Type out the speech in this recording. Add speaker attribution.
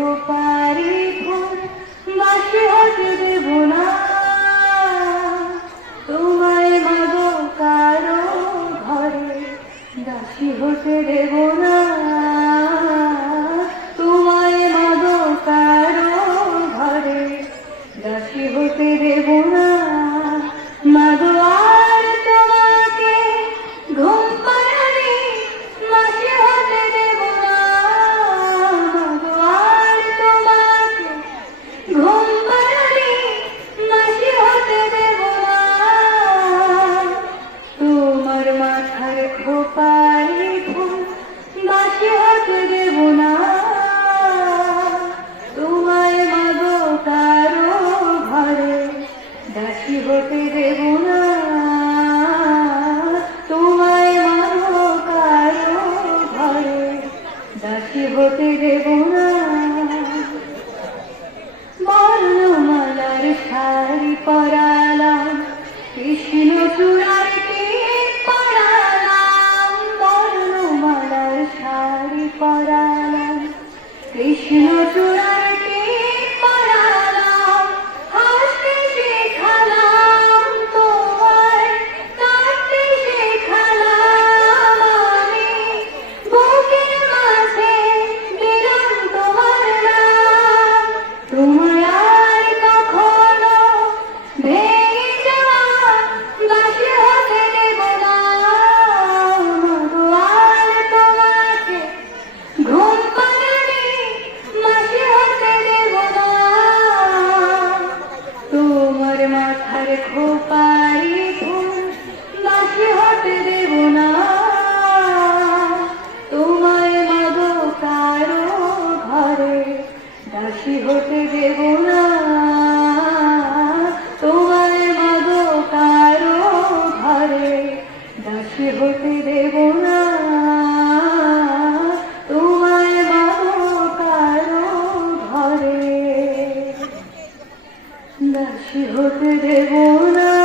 Speaker 1: খোপারি ফুল বাসি হতে দেব না। তোমায় মাগো কারও ঘরে দাসী হতে দেব না। তোমায় মাগো কারও ঘরে দাসী হতে দেব না। মাথার খোপায় ফুল মাসি হতে দেব না। তোমায় মাগো কারও ঘরে দাসী হতে দেব না। তোমায় মাগো কারও ঘরে দাসী হতে দেব না। বর্ণমালার শাড়ি পরালাম, কৃষ্ণ চূড়ার মাথার হতে না। তোমায় মাগো কারও ঘরে দাসী হতে দেব না। tribuna.